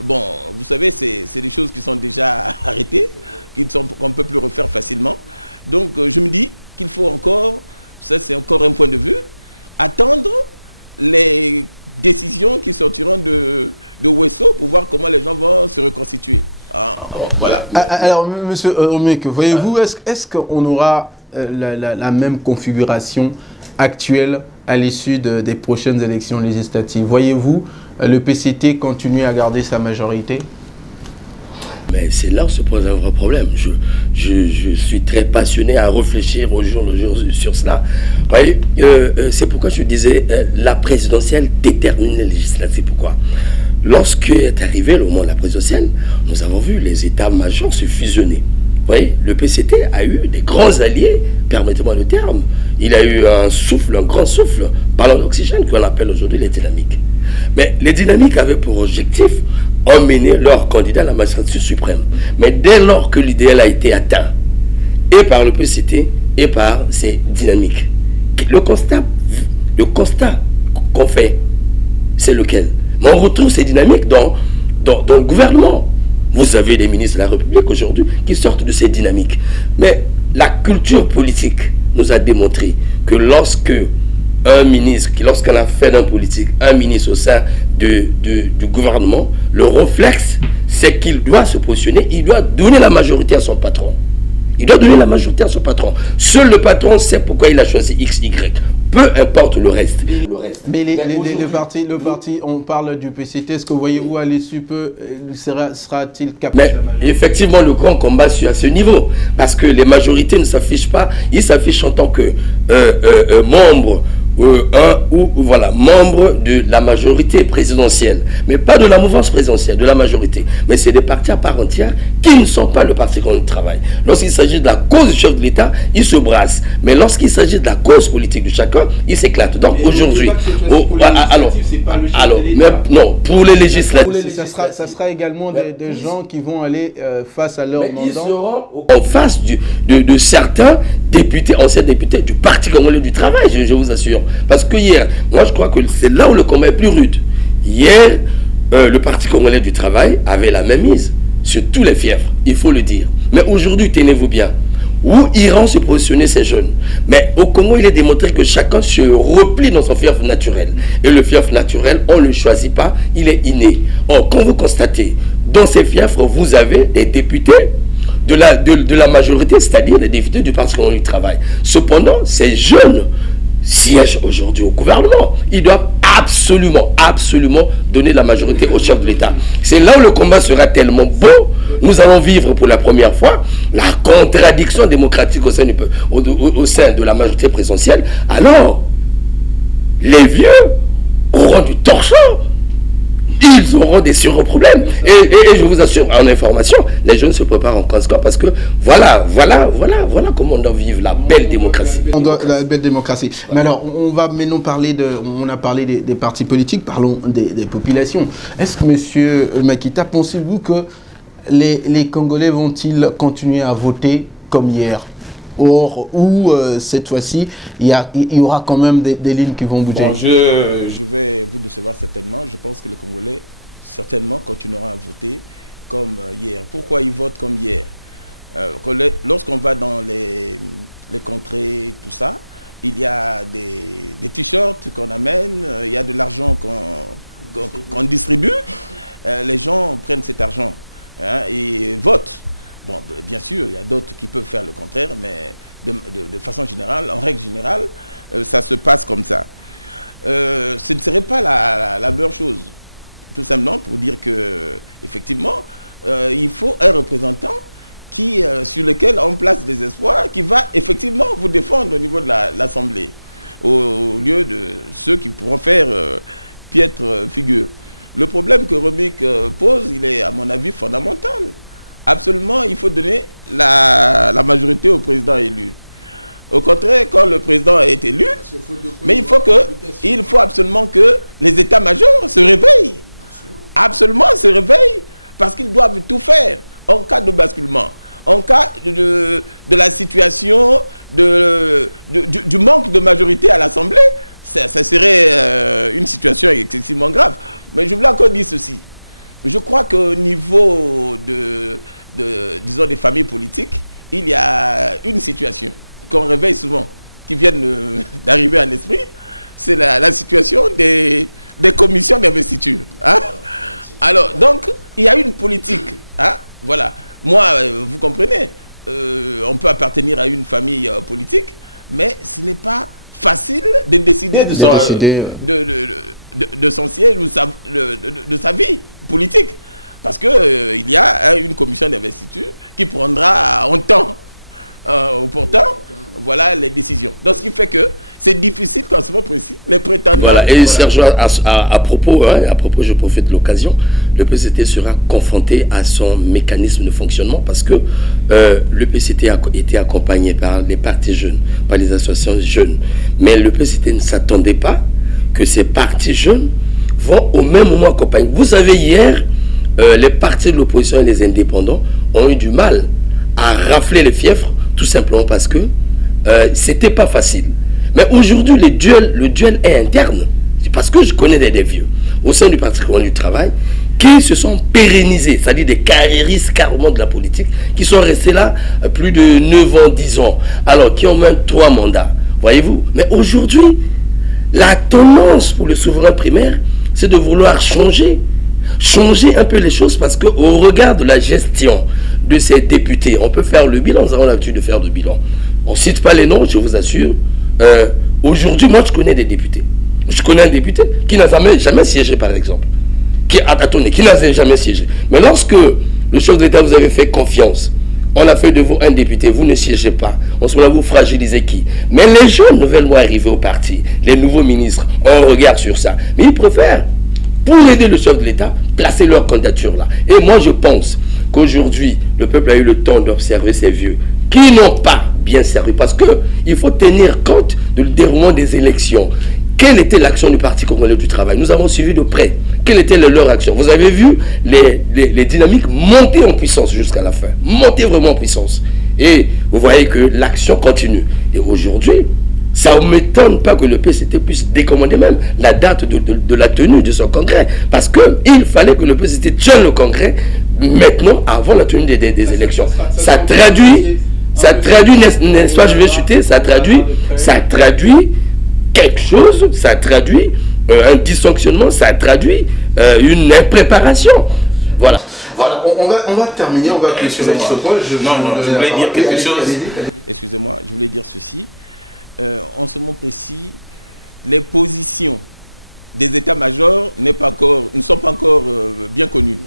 Bon, vous savez, c'est des choses qui sont déjà arrêtées, qu'on ne peut plus refaire facilement. Donc, je me dis qu'il faut encore... Ça, c'est encore un point de vue. Attendre les décisions qui sortiront de Ouesso pour voir comment les gens vont se reconstituer. Voilà. Alors, monsieur Omek, voyez-vous, est-ce qu'on aura la même configuration actuelle à l'issue des prochaines élections législatives? Voyez-vous le PCT continuer à garder sa majorité? Mais c'est là où se pose un vrai problème. Je suis très passionné à réfléchir au jour le jour sur cela. Vous voyez, c'est pourquoi je disais la présidentielle détermine les législatives. Pourquoi? Lorsque est arrivé le moment de la présidentielle, nous avons vu les états-majors se fusionner. Vous voyez, le PCT a eu des grands alliés, permettez-moi le terme. Il a eu un grand souffle, parlant d'oxygène, qu'on appelle aujourd'hui les dynamiques. Mais les dynamiques avaient pour objectif emmener leur candidat à la magistrature suprême. Mais dès lors que l'idéal a été atteint, et par le PCT, et par ces dynamiques, le constat qu'on fait, c'est lequel? Mais on retrouve ces dynamiques dans le gouvernement. Vous avez des ministres de la République aujourd'hui qui sortent de ces dynamiques. Mais la culture politique nous a démontré que lorsque un ministre, lorsqu'on a fait d'un politique un ministre au sein du gouvernement, le réflexe, c'est qu'il doit se positionner, il doit donner la majorité à son patron. Il doit donner la majorité à son patron. Seul le patron sait pourquoi il a choisi X, Y. Peu importe le reste. Mais le parti, on parle du PCT, est-ce que voyez-vous à l'issue sera-t-il capable? Mais effectivement, le grand combat est à ce niveau. Parce que les majorités ne s'affichent pas, ils s'affichent en tant que membres membre de la majorité présidentielle, mais pas de la mouvance présidentielle, de la majorité. Mais c'est des partis à part entière qui ne sont pas le parti qu'on travaille. Lorsqu'il s'agit de la cause du chef de l'État, ils se brassent. Mais lorsqu'il s'agit de la cause politique de chacun, ils s'éclatent. Donc aujourd'hui, non, pour les législatives, ça sera également des gens qui vont aller face à leur mandant. Ils seront en face de certains députés, anciens députés du Parti congolais du travail, je vous assure. Parce que hier, moi je crois que c'est là où le combat est plus rude. Hier, le Parti congolais du travail avait la même mise sur tous les fiefs, il faut le dire. Mais aujourd'hui, tenez-vous bien, où iront se positionner ces jeunes? Mais au Congo, il est démontré que chacun se replie dans son fief naturel. Et le fief naturel, on ne le choisit pas, il est inné. Or, quand vous constatez, dans ces fiefs, vous avez des députés de la majorité, c'est-à-dire des députés du Parti congolais du travail. Cependant, ces jeunes siègent aujourd'hui au gouvernement. Ils doivent absolument donner la majorité au chef de l'État. C'est là où le combat sera tellement beau. Nous allons vivre pour la première fois la contradiction démocratique au sein de la majorité présidentielle. Alors, les vieux auront du torchon. ils auront des sérieux problèmes. Et je vous assure, en information, les jeunes se préparent en conséquence parce que voilà comment on doit vivre la belle démocratie. La belle démocratie. Mais alors, on va maintenant parler on a parlé des partis politiques, parlons des populations. Est-ce que, monsieur Makita, pensez-vous que les Congolais vont-ils continuer à voter comme hier? Ou cette fois-ci, il y aura quand même des lignes qui vont bouger? Bon, je vais vous décevoir certainement. Je pense que les Congolais, certainement, continueront à voter comme hier. Pourquoi ils votent comme hier? Lorsqu'on va dans les contrées, tout ça, il y a des t-shirts qu'on amène, il y a de l'argent qu'on distribue. Les gens prennent cet argent et votent. Bon, bien sûr, il y a d'autres qui peuvent faire le contraire, mais de façon générale, en règle générale, ça se passe comme ça. Ce ne serait pas la meilleure chose, tout simplement pour dire que, effectivement, il faut un représentant sur lequel on place des espoirs, qui va effectivement vous défendre au niveau de l'Assemblée, au lieu de ceux qui pourront faire piètre figure. Le problème que Romik pose, il est, à mon avis, fondamental. Absolument, il faut donner la majorité au président élu. Au contraire, quand le président est élu, mais il faut absolument que les états-majors se réveillent. Absolument se réveillent, parce qu'ils doivent tout faire en cas de basculement, en cas de la situation du manque de majorité à l'Assemblée. Ça serait une situation excessivement grave. Mais je voulais encore dire ceci. Je crois qu'au niveau disons, des familles politiques, il y a une situation qu'on réveille souvent, qui vient d'arriver à l'esprit, c'est la situation des commissions d'investiture. Hein? Alors, donc, il y a une politique. Hein? Voilà. Moi, vous comprenez, on peut appartenir à une famille politique, mais ce n'est pas facile de décider de son siège ou de sa vie politique. Parce qu'il y a une commission d'investiture qui prendra en temps opportun voilà, les décisions. Donc, ce qui fait que c'est difficile, qu'en ce moment précis, les prétendants... Voilà, et Sergio, à propos, je profite de l'occasion, le PCT sera confronté à son mécanisme de fonctionnement parce que le PCT a été accompagné par les partis jeunes, par les associations jeunes. Mais le PCT ne s'attendait pas que ces partis jeunes vont au même moment accompagner. Vous savez, hier, les partis de l'opposition et les indépendants ont eu du mal à rafler les fièvres, tout simplement parce que c'était pas facile. Mais aujourd'hui, le duel est interne. Parce que je connais des vieux au sein du Parti communiste du travail qui se sont pérennisés, c'est-à-dire des carriéristes carrément de la politique, qui sont restés là plus de 9 ans, 10 ans, alors qui ont même 3 mandats. Voyez-vous? Mais aujourd'hui, la tendance pour le souverain primaire, c'est de vouloir changer un peu les choses parce qu'au regard de la gestion de ces députés, on peut faire le bilan, nous avons l'habitude de faire le bilan. On ne cite pas les noms, je vous assure. Aujourd'hui, moi, je connais des députés. Je connais un député qui n'a jamais siégé, par exemple. Qui n'a jamais siégé. Mais lorsque le chef d'État vous avait fait confiance, on a fait de vous un député, vous ne siégez pas. On se va vous fragiliser qui? Mais les jeunes nouvellement arrivés au parti, les nouveaux ministres, on regarde sur ça. Mais ils préfèrent, pour aider le chef de l'État, placer leur candidature là. Et moi, je pense qu'aujourd'hui, le peuple a eu le temps d'observer ces vieux qui n'ont pas bien servi. Parce qu'il faut tenir compte du déroulement des élections. Quelle était l'action du Parti congolais du travail? Nous avons suivi de près. Quelle était leur action? Vous avez vu les dynamiques monter en puissance jusqu'à la fin. Monter vraiment en puissance. Et vous voyez que l'action continue. Et aujourd'hui, ça ne m'étonne pas que le PCT puisse décommander même la date de la tenue de son congrès. Parce qu'il fallait que le PCT tienne le congrès maintenant, avant la tenue des élections. Ça traduit, n'est-ce pas, je vais chuter, ça traduit quelque chose, ça traduit un dysfonctionnement, ça traduit une impréparation. Voilà. On va terminer, on va clôturer ce point. Je voulais dire quelque chose. Excusez-moi, je voulais dire ceci. En ce moment précis, les positions des états-majors ne sont pas encore bien connues.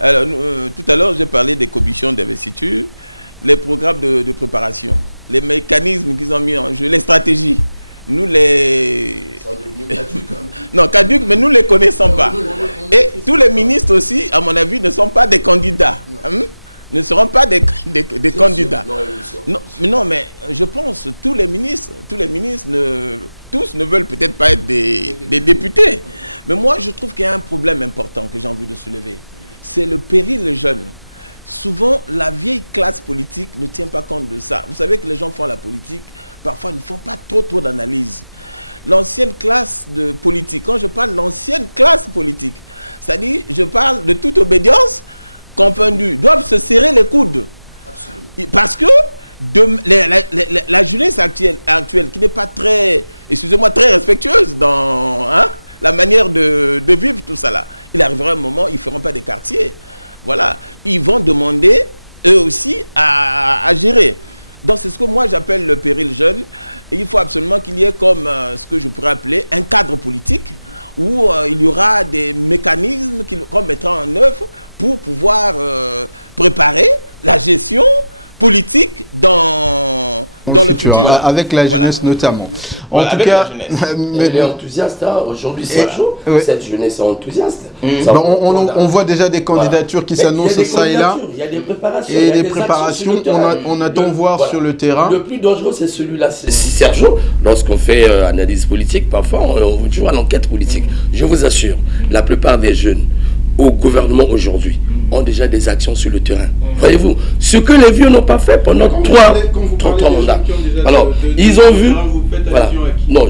Alors, tout à l'heure, j'ai parlé des commissions d'investiture, les programmes de préparation, les mécanismes qu'ils ont mis en jeu, les stratégies. Nous les... Ça devient caduc, hein. Non, caduc, mais nous ne les connaissons pas. Et tous les ministres aussi, à mon avis, ne sont pas des candidats. Ne seront pas des candidats. Non, mais je pense que tous les ministres tous ne veulent peut-être pas être des députés. Mais moi, je trouve qu'il y a un problème important que j'ai envie de soulever. C'est le péril jeune. Souvent, la vieille classe politique ne tient pas compte de ça. Vous savez que les gens font la politique, parfois, ne font pas trop d'analyse. L'ancienne classe de politique, quand je parle de l'ancienne classe politique, c'est-à-dire, je parle de toute obédience confondue, doivent se serrer les coudes. Absolument. Parce que la jeunesse actuelle qui n'est pas très, excusez-moi, très respectueuse dans la manière de vivre tout ça là, il arrivera un moment, ils ne feront pas des quartiers. Voilà, ils vont demander eux aussi à gérer. Donc c'est ce que moi j'appelle le péril jeune. Et il faut absolument qu'il y ait comme ce que je pourrais appeler un cadre politique où il y aura des mécanismes qu'on mettra en œuvre pour pouvoir préparer la gestion politique dans le futur. Avec la jeunesse notamment. En tout cas, elle est enthousiaste aujourd'hui, Sergio. Cette jeunesse est enthousiaste. On voit déjà des candidatures qui s'annoncent ça et là. Il y a des préparations. Et des préparations, on attend voir sur le terrain. Le plus dangereux, c'est celui-là. Sergio, lorsqu'on fait analyse politique, parfois, on veut toujours à l'enquête politique. Je vous assure, la plupart des jeunes au gouvernement aujourd'hui ont déjà des actions sur le terrain. Voyez-vous, ce que les vieux n'ont pas fait pendant 3 mandats. Alors, ils ont vu... Voilà. Non,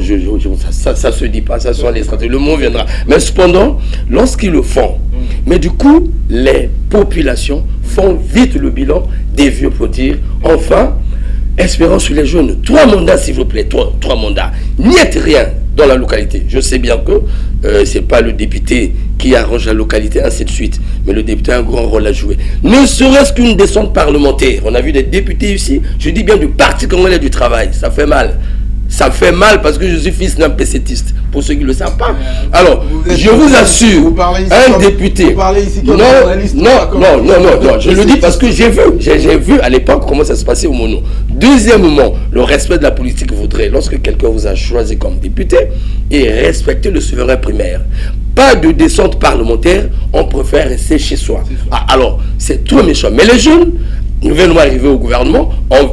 ça se dit pas, ça sont les stratégies. Le mot viendra. Mais cependant, lorsqu'ils le font, mais du coup, les populations font vite le bilan des vieux pour dire, enfin, espérons sur les jeunes. 3 mandats, s'il vous plaît, 3 mandats. N'y est rien dans la localité. Je sais bien que ce n'est pas le député qui arrange la localité, ainsi de suite. Mais le député a un grand rôle à jouer. Ne serait-ce qu'une descente parlementaire. On a vu des députés ici, je dis bien du Parti congolais du travail. Ça fait mal. Ça fait mal parce que je suis fils d'un PCTiste. Pour ceux qui ne le savent pas. Alors, je vous assure, un député... Vous parlez ici comme non, je le dis parce que j'ai vu à l'époque comment ça se passait au Mono. Deuxièmement, le respect de la politique voudrait, lorsque quelqu'un vous a choisi comme député, et respecter le souverain primaire. Pas de descente parlementaire, on préfère rester chez soi. Alors, c'est trop méchant. Mais les jeunes, nouvellement arrivés au gouvernement,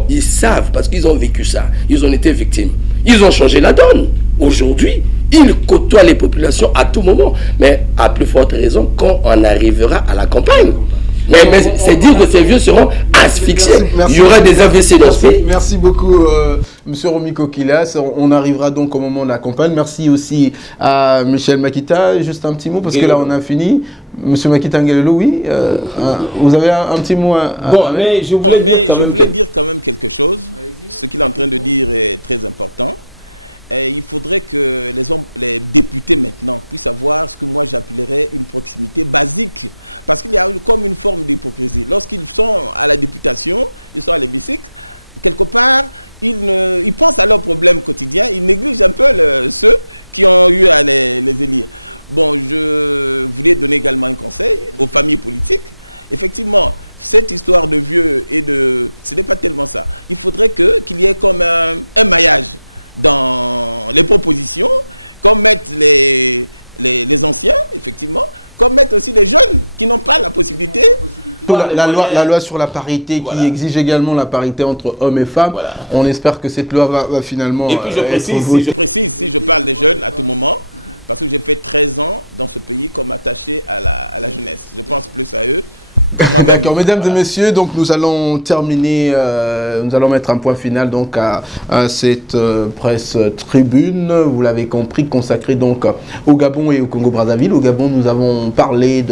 ils savent, parce qu'ils ont vécu ça. Ils ont été victimes. Ils ont changé la donne. Aujourd'hui, ils côtoient les populations à tout moment. Mais à plus forte raison, quand on arrivera à la campagne. Mais c'est dire que ces vieux seront asphyxiés. Merci. Il y aura des investissements dans ce pays. Merci beaucoup, M. Romiko Kilas. On arrivera donc au moment de la campagne. Merci aussi à Michel Makita. Juste un petit mot, parce que là, on a fini. M. Makita Ngelelo, oui. Vous avez un petit mot mais je voulais dire quand même quelque chose. Ce qu'il est en train de dire est très important. Et il faudrait que les députés maintenant puissent avoir ce que moi j'appellerais une proximité basique. Parce qu'il y a comme une forme d'hypocrisie. Lorsqu'ils sont à la députation, ils sont à l'hémicycle, quelque part, ils pensent à leurs problèmes quotidiens, ils négligent un peu ceux qui ont eu à les élire. Bon, je voulais donner également un conseil aux familles politiques. Effectivement, cette histoire de vieux ce n'est pas tellement ça. Il faudrait qu'il y ait comme un maillage dans les propositions, comme mettre les anciens, effectivement, comme mettre aussi des jeunes qui n'ont pas la possibilité. La loi sur la parité qui exige également la parité entre hommes et femmes. Voilà. On espère que cette loi va finalement... Et puis je précise, si je parle des jeunes à tout moment, parce que j'ai fait 13 ans dans ce pays comme attaché à la jeunesse. Je pense plus à eux. D'accord, mesdames et messieurs, donc nous allons terminer, nous allons mettre un point final donc à cette presse tribune, vous l'avez compris, consacrée donc au Gabon et au Congo-Brazzaville. Au Gabon, nous avons parlé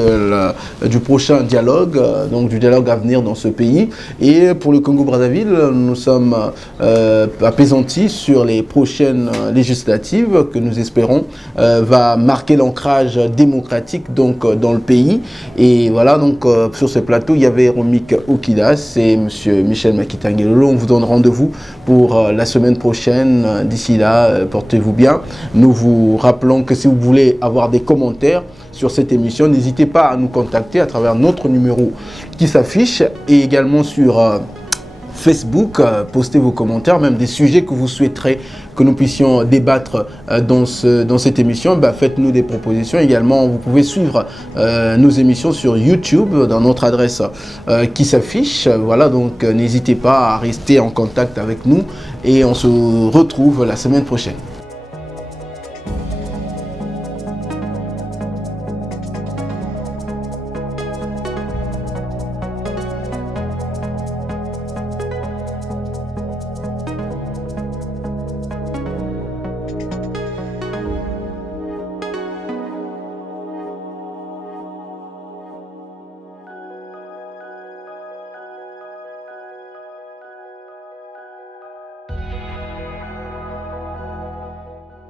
du prochain dialogue, donc du dialogue à venir dans ce pays. Et pour le Congo-Brazzaville, nous sommes apaisantis sur les prochaines législatives que nous espérons va marquer l'ancrage démocratique donc dans le pays. Et voilà, donc sur ce plateau, il y avait Romik Okilas et M. Michel Makita Ngelelo. On vous donne rendez-vous pour la semaine prochaine. D'ici là, portez-vous bien. Nous vous rappelons que si vous voulez avoir des commentaires sur cette émission, n'hésitez pas à nous contacter à travers notre numéro qui s'affiche et également sur Facebook. Postez vos commentaires, même des sujets que vous souhaiterez que nous puissions débattre dans cette émission, faites-nous des propositions. Également, vous pouvez suivre nos émissions sur YouTube dans notre adresse qui s'affiche. Voilà, donc n'hésitez pas à rester en contact avec nous et on se retrouve la semaine prochaine.